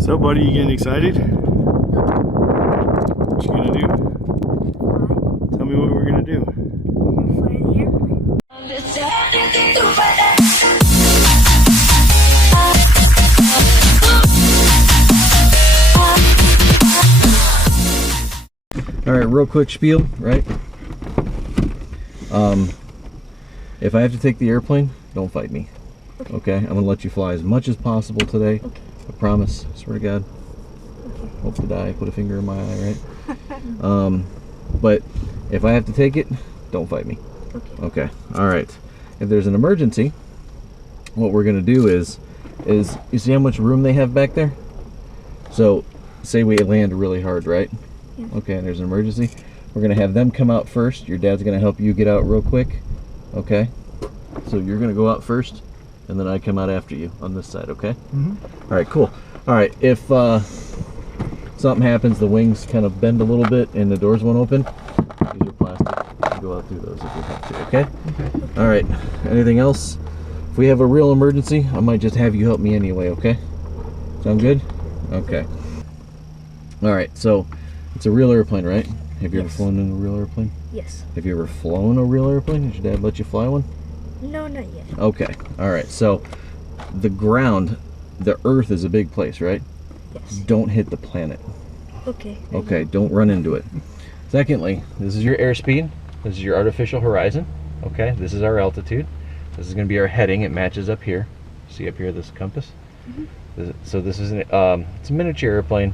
So, buddy, you getting excited? What you gonna do? Tell me what we're gonna do. Fly the airplane. All right, real quick spiel, right? If I have to take the airplane, don't fight me. Okay? I'm gonna let you fly as much as possible today. Okay. I promise. I swear to God. Okay. Hope to die. Put a finger in my eye, right? But if I have to take it, don't fight me. Okay. Okay. All right. If there's an emergency, what we're gonna do is you see how much room they have back there? So, say we land really hard, right? Yeah. Okay, and there's an emergency. We're gonna have them come out first. Your dad's gonna help you get out real quick. Okay? So you're gonna go out first, and then I come out after you on this side, okay? Mm-hmm. All right, cool. All right, if something happens, the wings kind of bend a little bit and the doors won't open, these are plastic. You can go out through those if you have to, okay? Okay. All right, anything else? If we have a real emergency, I might just have you help me anyway, okay? Sound good? Okay. All right, so it's a real airplane, right? Have you ever flown in a real airplane? Yes. Have you ever flown a real airplane? Did your dad let you fly one? No, not yet. Okay. All right. So the ground, the earth is a big place, right? Yes. Don't hit the planet. Okay. Okay. Don't run into it. Secondly, this is your airspeed. This is your artificial horizon. Okay. This is our altitude. This is going to be our heading. It matches up here. See up here, this compass? Mm-hmm. So this is it's a miniature airplane.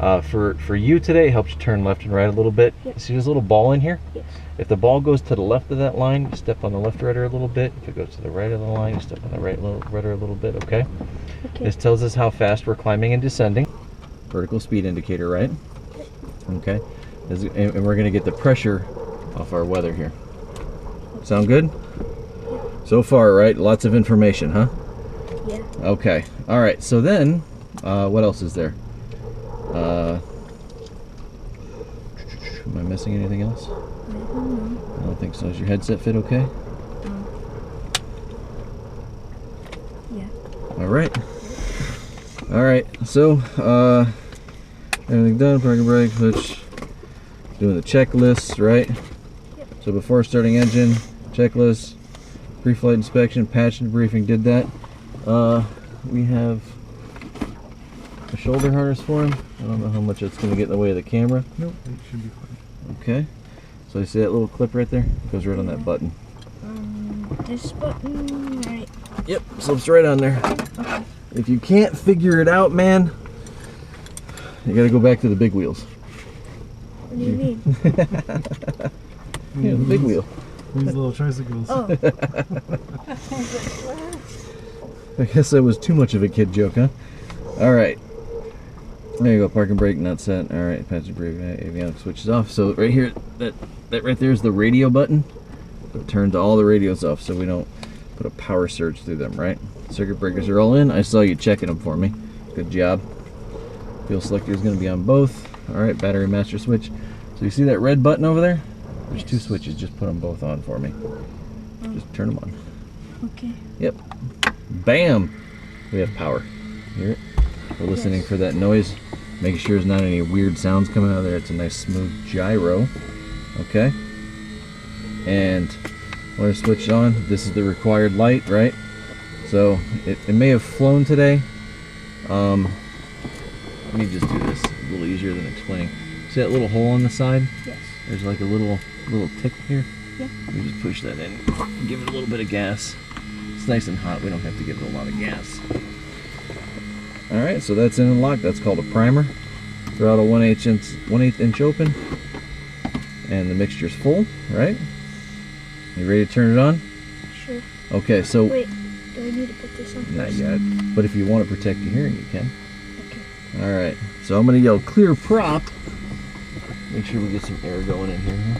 For you today, it helps you turn left and right a little bit. Yep. See this little ball in here? Yes. If the ball goes to the left of that line, you step on the left rudder a little bit. If it goes to the right of the line, you step on the right rudder a little bit, okay? Okay. This tells us how fast we're climbing and descending. Vertical speed indicator, right? Okay. And we're gonna get the pressure off our weather here. Sound good? So far, right? Lots of information, huh? Yeah. Okay. All right, so then, what else is there? Am I missing anything else? I don't think so. Does your headset fit okay? Yeah. All right. All right. So, everything done. Parking brake, which doing the checklist, right? Yep. So before starting engine, checklist, pre-flight inspection, patch and briefing. Did that. We have a shoulder harness for him. I don't know how much it's going to get in the way of the camera. Nope, it should be fine. Okay. So you see that little clip right there? It goes right on that button. This button, right? Yep, so it's right on there. Okay. If you can't figure it out, man, you got to go back to the big wheels. What do you mean? Yeah, the big wheel. These little tricycles. Oh. I guess that was too much of a kid joke, huh? All right. There you go, parking brake, not set. All right, passenger brake, avionics switches off. So right here, that right there is the radio button. It turns all the radios off so we don't put a power surge through them, right? Circuit breakers are all in. I saw you checking them for me. Good job. Fuel selector is going to be on both. All right, battery master switch. So you see that red button over there? There's two switches. Just put them both on for me. Just turn them on. Okay. Yep. Bam! We have power. Hear it? We're listening for that noise. Making sure there's not any weird sounds coming out of there. It's a nice smooth gyro. Okay. And when it's switched on, this is the required light, right? So it may have flown today. Let me just do this a little easier than explaining. See that little hole on the side? Yes. There's like a little tick here. Yeah. We just push that in. Give it a little bit of gas. It's nice and hot. We don't have to give it a lot of gas. All right, so that's in and locked. That's called a primer. Throttle 1/8 inch open, and the mixture's full. Right? You ready to turn it on? Sure. Okay, so Wait, do I need to put this on first? not yet. But if you want to protect your hearing, you can. Okay. All right. So I'm gonna yell clear prop. Make sure we get some air going in here.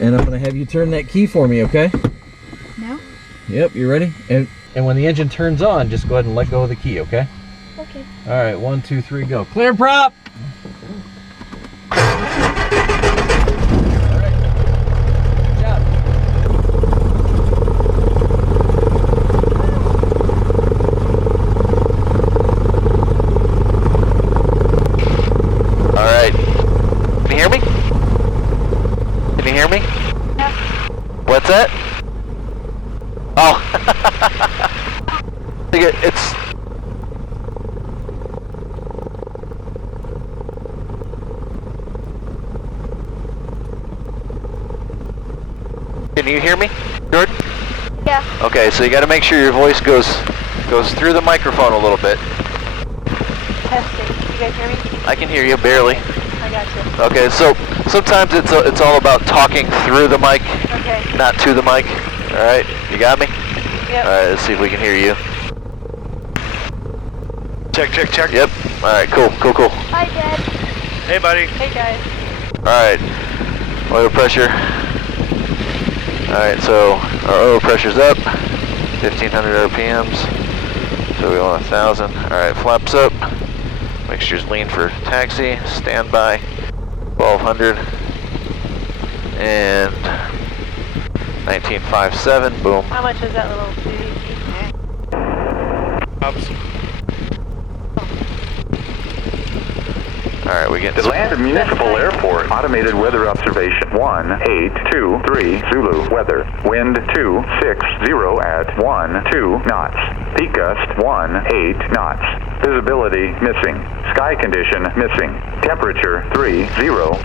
And I'm gonna have you turn that key for me, okay? Now? Yep. You ready? And when the engine turns on, just go ahead and let go of the key, okay? Okay. All right, 1, 2, 3, go. Clear prop! All right. Good job. that? Oh. I think it's... Can you hear me, Jordan? Yeah. Okay, so you got to make sure your voice goes through the microphone a little bit. Testing. You guys hear me? I can hear you barely. I got you. Okay, so sometimes it's all about talking through the mic, Okay. not to the mic. All right, you got me? Yep. All right, let's see if we can hear you. Check. Yep. All right, cool. Hi, Dad. Hey, buddy. Hey, guys. All right, oil pressure. All right, so our oil pressure's up, 1,500 RPMs. So we want 1,000. All right, flaps up. Mixture's lean for taxi. Standby, 1,200. And 1957. Boom. How much is that little duty? All right, we get Deland Municipal Airport. Automated weather observation 1823 Zulu. Weather. Wind 260 at 12 knots. Peak gust 18 knots. Visibility missing. Sky condition missing. Temperature 30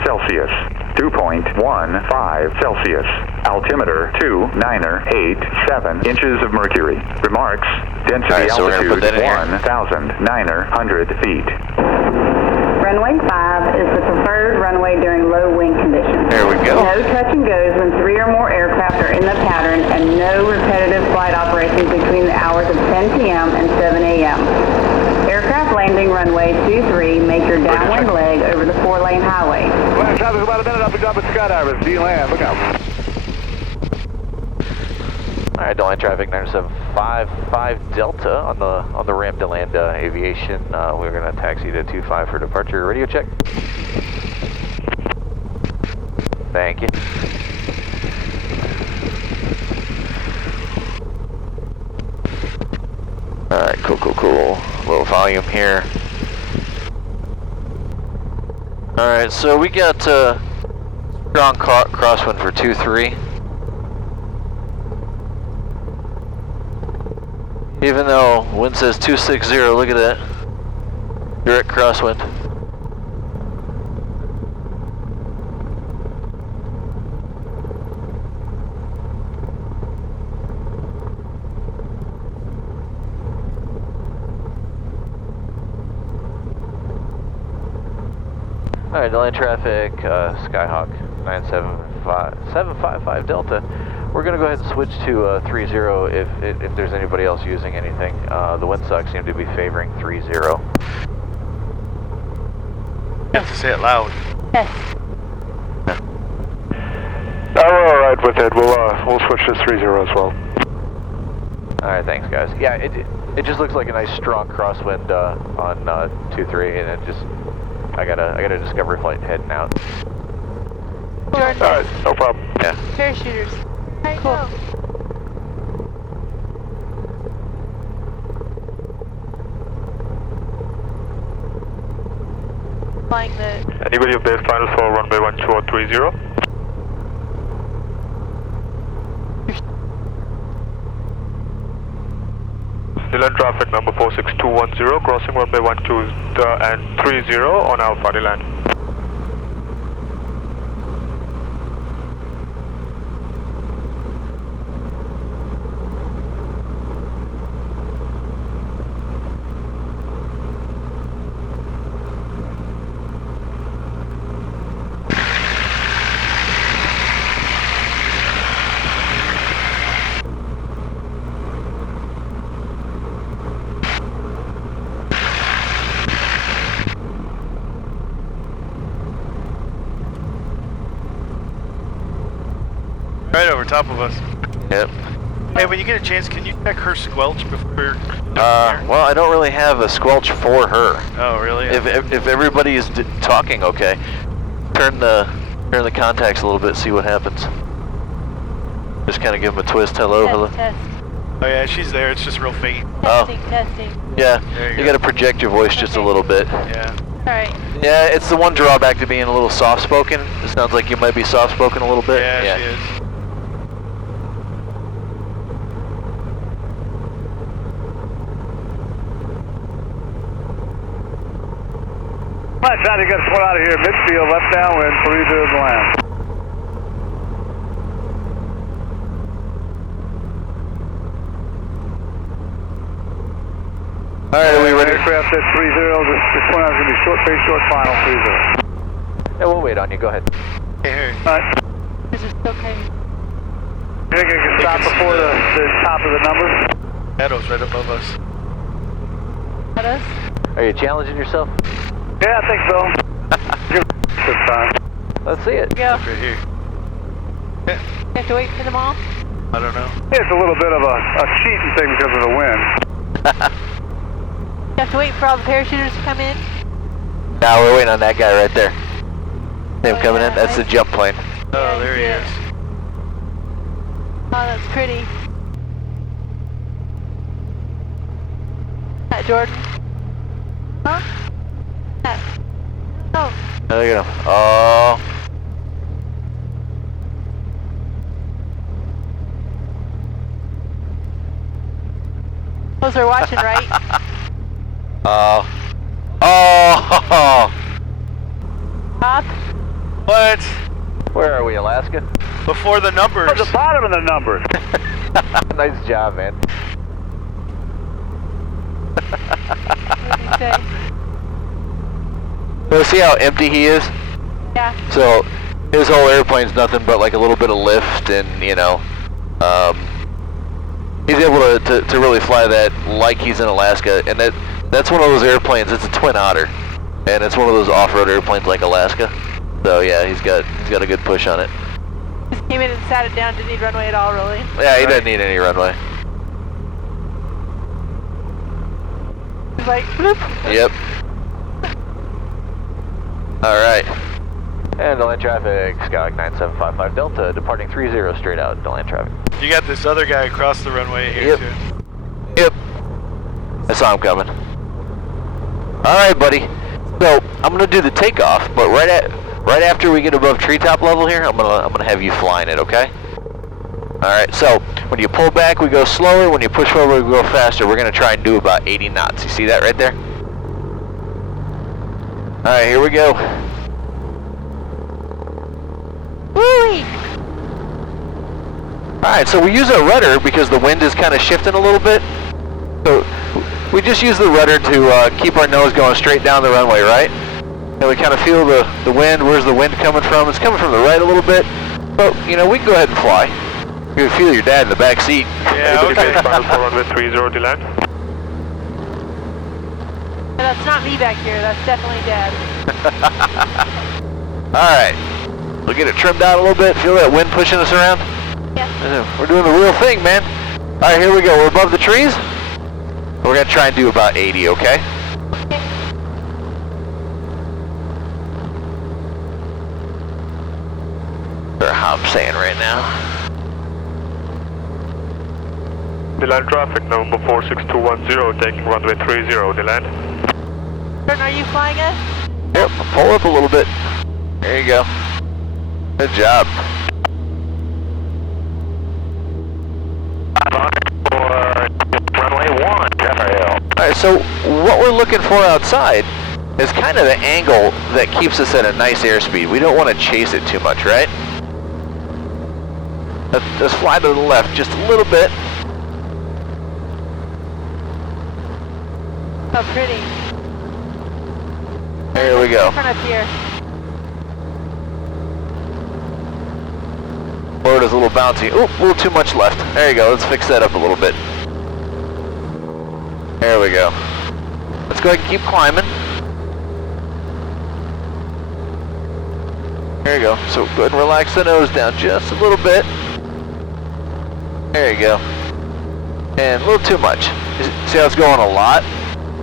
Celsius. 2.15 Celsius. Altimeter 2987 inches of mercury. Remarks. Density All right, so we're gonna put altitude that in here. 1,900 feet. Runway 5 is the preferred runway during low wind conditions. There we go. No touch and goes when 3 or more aircraft are in the pattern, and no repetitive flight operations between the hours of 10 p.m. and 7 a.m. Aircraft landing runway 23, make your downwind leg over the 4-lane highway. Land traffic about a minute up and drop at skydivers. Deland, look out. All right, Deland traffic 9755 Delta on the ramp Deland aviation. We're gonna taxi to 25 for departure. Radio check. Thank you. All right, cool. Low volume here. All right, so we got strong crosswind for 23. Even though wind says 260, look at that. Direct crosswind. Alright, Deland traffic, Skyhawk 755 Delta. We're going to go ahead and switch to 30 if there's anybody else using anything. The windsock seem to be favoring 30. You have to say it loud. Yes. We're all right with it. We'll switch to 30 as well. Alright, thanks guys. Yeah, it just looks like a nice strong crosswind on 23, and it just I got a Discovery flight heading out. Jordan. All right, no problem. Yeah. Parachuters. Cool. Flying the... Anybody of base final for runway 12 or 30? Deland traffic number 46210, crossing runway 12 and 30 on Alpha Deland. Right over top of us. Yep. Hey, when you get a chance, can you check her squelch before? Well, I don't really have a squelch for her. Oh, really? If everybody is talking okay, turn the contacts a little bit, see what happens. Just kind of give them a twist. Hello. Test. Oh yeah, she's there. It's just real faint. Testing. Yeah, There you you go. got to project your voice just a Okay. little bit. Yeah. Alright. Yeah, it's the one drawback to being a little soft-spoken. It sounds like you might be soft-spoken a little bit. Yeah, she is. Flight trying to get us one out of here. Midfield, left downwind, 30 to land. All right, are we ready? Aircraft at 30. This one is going to be short base, short final, 30. Yeah, we'll wait on you. Go ahead. Hey, All right. This is okay. You think you can stop before the top of the numbers? Meadows right above us. At us? Are you challenging yourself? Yeah, I think so. Good time. Let's see it. Go. Right here. You have to wait for them all? I don't know. It's a little bit of a cheating thing because of the wind. You have to wait for all the parachuters to come in? Now we're waiting on that guy right there. Him Oh, coming yeah, in. That's the jump plane. Oh, there he Yeah. is. Oh, that's pretty. That Jordan? Huh? That. Oh. Oh, look at him. Oh. Those are watching, right? Oh. Oh. Top? What? Where are we, Alaska? Before the numbers. At the bottom of the numbers. Nice job, man. What did you say? So see how empty he is? Yeah. So his whole airplane's nothing but like a little bit of lift, and you know, he's able to really fly that like he's in Alaska, and that's one of those airplanes. It's a Twin Otter, and it's one of those off-road airplanes like Alaska. So yeah, he's got a good push on it. Just came in and sat it down, didn't need runway at all, really. Yeah, he doesn't need any runway. He's like, bloop. Yep. All right. And Deland traffic, Skylark 9755 Delta, departing 30 straight out, Deland traffic. You got this other guy across the runway here, Yep. too. Yep. I saw him coming. All right, buddy. So I'm gonna do the takeoff, but right after we get above treetop level here, I'm gonna have you flying it, okay? All right. So when you pull back, we go slower. When you push forward, we go faster. We're gonna try and do about 80 knots. You see that right there? All right, here we go. Woo-wee! Alright, so we use our rudder because the wind is kind of shifting a little bit. So we just use the rudder to keep our nose going straight down the runway, right? And we kind of feel the wind. Where's the wind coming from? It's coming from the right a little bit. But, you know, we can go ahead and fly. You can feel your dad in the back seat. Yeah, okay. Final for runway 30 Deland. But that's not me back here, that's definitely Dad. Alright. We'll get it trimmed out a little bit. Feel that wind pushing us around? Yeah. We're doing the real thing, man. Alright, here we go. We're above the trees. We're going to try and do about 80, okay? Okay. They're hop saying right now. Deland traffic, number 46210, taking runway 30, Deland. Jordan, are you flying us? Yep, pull up a little bit. There you go. Good job. 500 for runway 1, Alright, so what we're looking for outside is kind of the angle that keeps us at a nice airspeed. We don't want to chase it too much, right? Let's fly to the left just a little bit. Oh, pretty. There we go. Turn up here. Florida's a little bouncy. Oop, a little too much left. There you go. Let's fix that up a little bit. There we go. Let's go ahead and keep climbing. There you go. So go ahead and relax the nose down just a little bit. There you go. And a little too much. See how it's going a lot?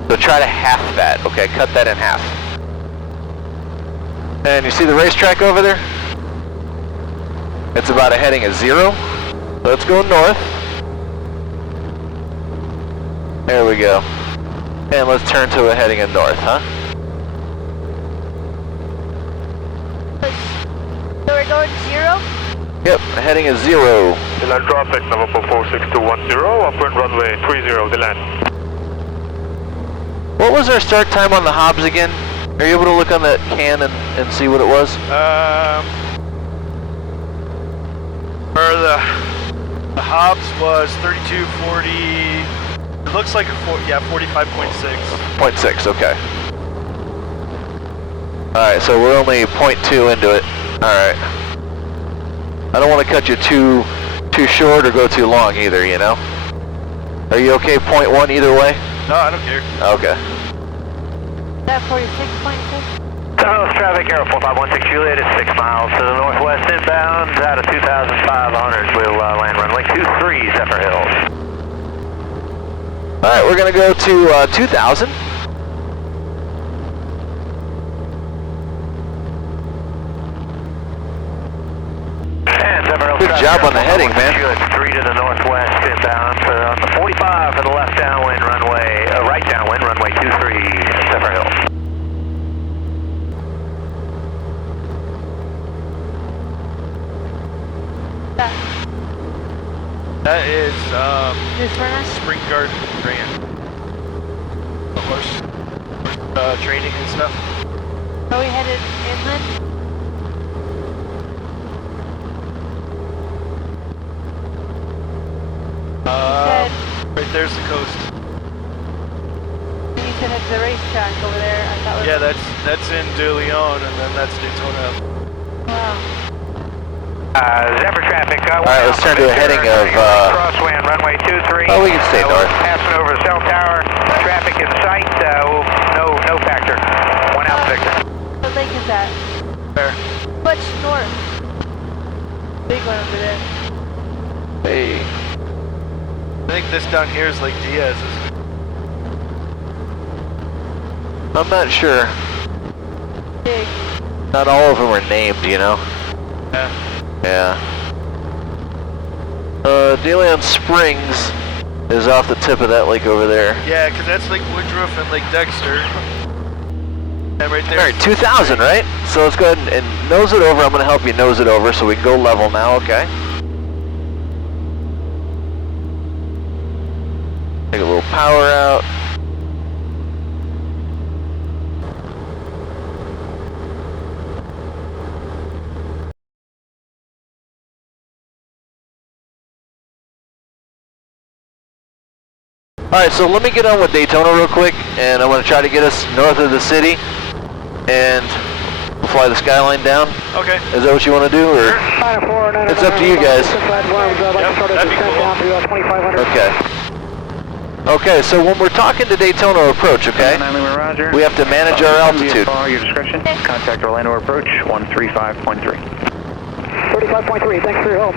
So try to half that. Okay, cut that in half. And you see the racetrack over there? It's about a heading of 0. Let's go north. There we go. And let's turn to a heading of north, huh? So we're going 0? Yep, a heading of 0. Deland traffic, number 46210, upwind runway 30, Deland. What was our start time on the Hobbs again? Are you able to look on that can and see what it was? For the Hobbs was 3240. It looks like a 45.6. 0.6, okay. Alright, so we're only 0.2 into it. Alright. I don't want to cut you too short or go too long either, you know? Are you okay 0.1 either way? No, I don't care. Okay. That 46.6? Southwest traffic, Aero 4516 Juliet is 6 miles to the northwest inbound out of 2,500. We'll land runway 23, Zephyr Hills. Alright, we're going to go to 2,000. Good job on the heading, man. 3 to the northwest inbound on the 45 for the left downwind runway, right downwind runway 23, Zephyr Hills. That is This Vernon? Spring Garden Grant. Horse training and stuff. Are we headed inland? Right there's the coast. You said it's the racetrack over there. I thought Yeah, that's in Deland, and then that's Daytona. Wow. Zephyr traffic. Alright, let's turn to a heading of, crosswind, runway 23. Oh, we can stay north. Passing over the cell tower. Traffic in sight. No factor. 1 out, Victor. What lake is that? There. Much north. Big one over there. Hey. I think this down here is Lake Diaz. I'm not sure. Big. Not all of them are named, you know? Yeah. Yeah. Deland Springs is off the tip of that lake over there. Yeah, because that's Lake Woodruff and Lake Dexter. And right there. Alright, 2,000, right? So let's go ahead and nose it over. I'm going to help you nose it over so we can go level now, okay? Take a little power out. Alright, so let me get on with Daytona real quick, and I'm going to try to get us north of the city, and we'll fly the skyline down. Okay. Is that what you want to do, or? It's up to you guys. That'd be cool. Okay. Okay, so when we're talking to Daytona approach, okay, we have to manage our altitude. Your discretion. Contact Orlando approach 135.3. 35.3, thanks for your help.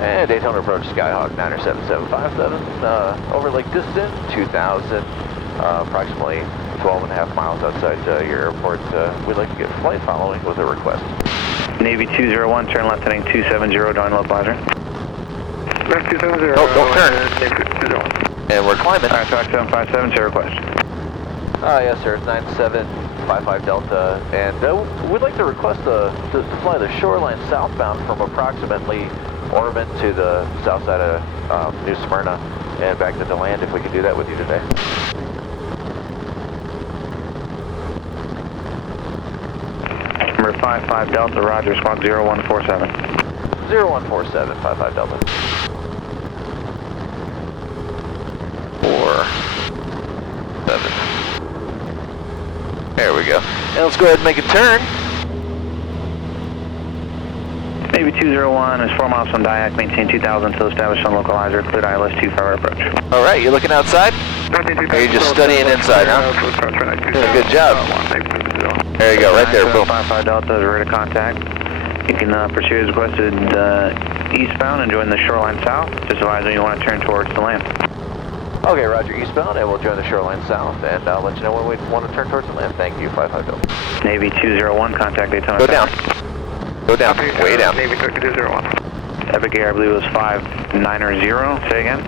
And Daytona approach Skyhawk 97757, over Lake Distant, 2,000, approximately 12.5 miles outside your airport. We'd like to get flight following with a request. Navy 201, turn left heading 270, join localizer. Left 270. Oh, don't turn. Navy 201. And we're climbing. Alright, Fox 757, to request. Yes, sir, 9755 Delta, and we'd like to request to fly the shoreline southbound from approximately Ormond to the south side of New Smyrna and back to Deland, if we could do that with you today. Number 55 Delta, Roger, squawk 0147. 0147, 55 Delta. 47. There we go. And let's go ahead and make a turn. Navy 201 is 4 miles from Dyack, maintain 2,000 until established on localizer, cleared ILS 25 approach. Alright, you looking outside? Or are you just studying inside, huh? Doing a good job. There you go, right there, boom. 55 Delta is ready to contact. You can pursue as requested eastbound and join the shoreline south. Just advise when you want to turn towards the land. Okay, roger, eastbound, and we'll join the shoreline south, and I'll let you know when we want to turn towards the land. Thank you, 55 Delta. Navy 201, contact Daytona. Go down. Go down, way down. Navy 201. Epic Air, I believe it was 590. Say again.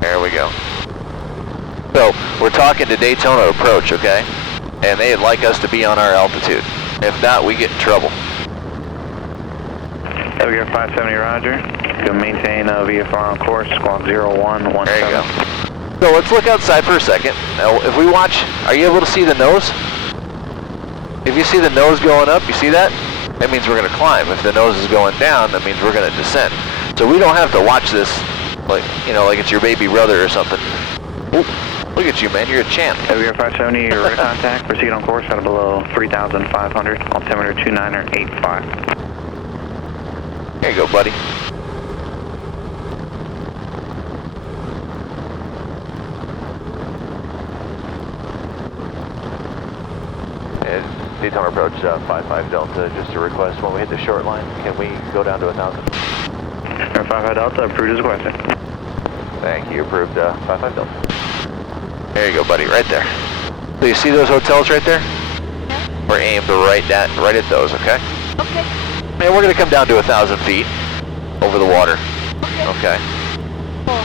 There we go. So, we're talking to Daytona approach, okay? And they'd like us to be on our altitude. If not, we get in trouble. Air 570, roger. Go maintain VFR on course, squawk 0117. There you go. So let's look outside for a second. Now, if we watch, are you able to see the nose? If you see the nose going up, you see that? That means we're going to climb. If the nose is going down, that means we're going to descend. So we don't have to watch this like, you know, like it's your baby brother or something. Oop, look at you, man. You're a champ. Air 570, you're ready to contact. Proceed on course out of below 3,500. Altimeter 2985. There you go, buddy. Daytona approach 55 Delta, just a request. When we hit the short line, can we go down to 1,000? Air 55 Delta, approved as requested. Thank you, approved 55 Delta. There you go, buddy, right there. So you see those hotels right there? Yeah. We're aimed right at those, okay? Okay. And we're gonna come down to 1,000 feet over the water. Okay. Okay. Cool.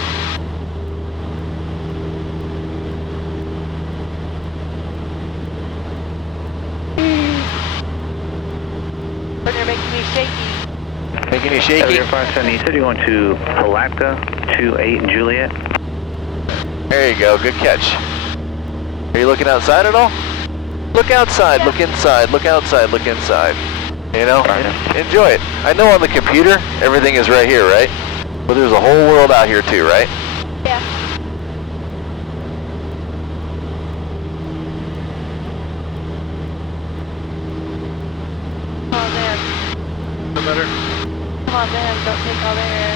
But you're making me shaky. Making you shaky? Air 570, you said you're going to Palatka, 28 Juliet. There you go, good catch. Are you looking outside at all? Look outside, look inside, look outside, look inside. You know, enjoy it. I know on the computer, everything is right here, right? But there's a whole world out here too, right? Yeah. Oh, man. No better. Come on, man. Don't take all the air.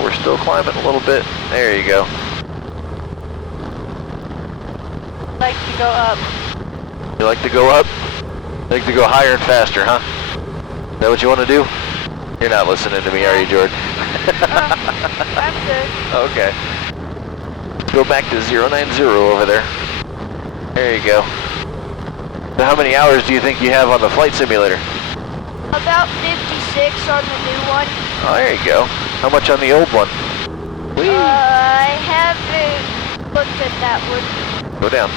We're still climbing a little bit. There you go. Like to go up. You like to go up? You like to go higher and faster, huh? Is that what you want to do? You're not listening to me, are you, Jordan? I'm good. Okay. Go back to 090 over there. There you go. So how many hours do you think you have on the flight simulator? About 56 on the new one. Oh, there you go. How much on the old one? I haven't looked at that one. Go down.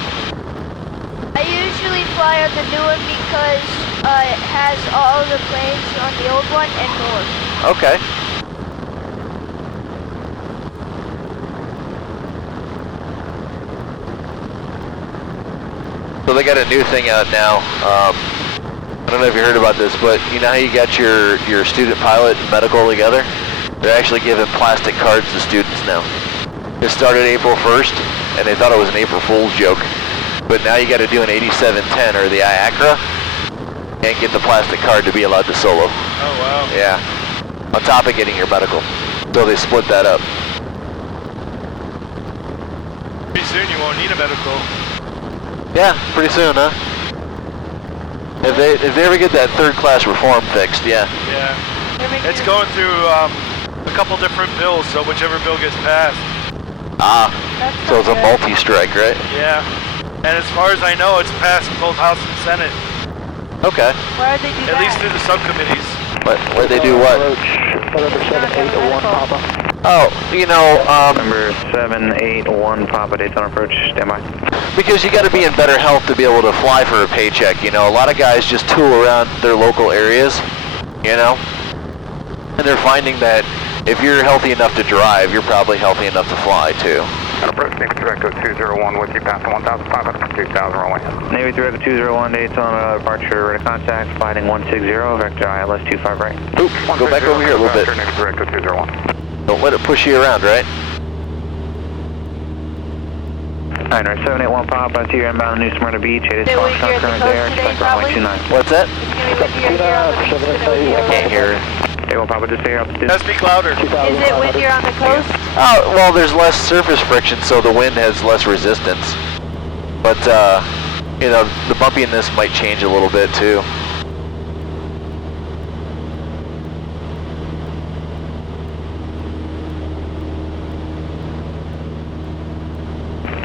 I usually fly on the new one because it has all the planes on the old one and more. Okay. So they got a new thing out now. I don't know if you heard about this, but you know how you got your student pilot and medical together? They're actually giving plastic cards to students now. It started April 1st, and they thought it was an April Fool's joke. But now you got to do an 8710 or the IACRA and get the plastic card to be allowed to solo. Oh, wow. Yeah. On top of getting your medical. So they split that up. Pretty soon you won't need a medical. Yeah, pretty soon, huh? If they ever get that third class reform fixed, yeah. Yeah. It's going through a couple different bills, so whichever bill gets passed. Ah, so it's a multi-strike, right? Yeah. And as far as I know, it's passed both House and Senate. Okay. Why are they do At least through the subcommittees. What they do what? November 781 Papa. Oh, you know, Number 781 Papa, Daytona approach, standby. because you got to be in better health to be able to fly for a paycheck. You know, a lot of guys just tool around their local areas, you know, and they're finding that if you're healthy enough to drive, you're probably healthy enough to fly too. Approach Navy 3 Echo 201 with you past 1,500, 2,000 runway. Navy 3 Echo 201, Daytona departure, ready to contact, fighting 160, vector ILS 25 right. Oop, go back over here a little bit. Navy 3 Echo 201. Don't let it push you around, right? 781 Papa, to your inbound New Smyrna Beach, 8 is Foxtrot, current there, expect runway 29. What's that? I Can't hear it. 81 Papa, just stay up. Speak louder. Is it when you're on the coast? Oh, well, there's less surface friction, so the wind has less resistance. But, you know, the bumpiness might change a little bit, too.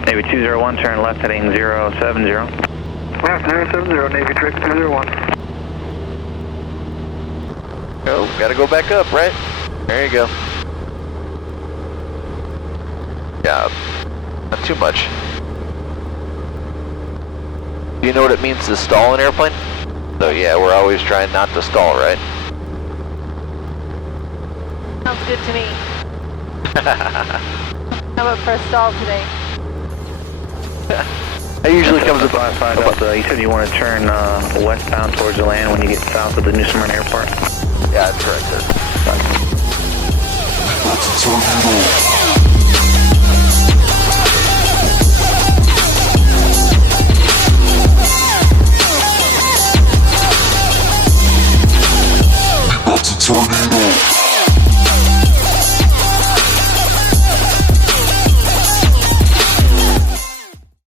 Navy 201, turn left heading 070. Left 070, Navy 3 Echo 201. Oh, gotta go back up, right? There you go. Yeah, not too much. Do you know what it means to stall an airplane? So yeah, we're always trying not to stall, right? Sounds good to me. How about first stall today? It usually comes If I find out, you said you want to turn westbound towards the land when you get south of the New Smyrna Airport? Yeah, that's correct, sir.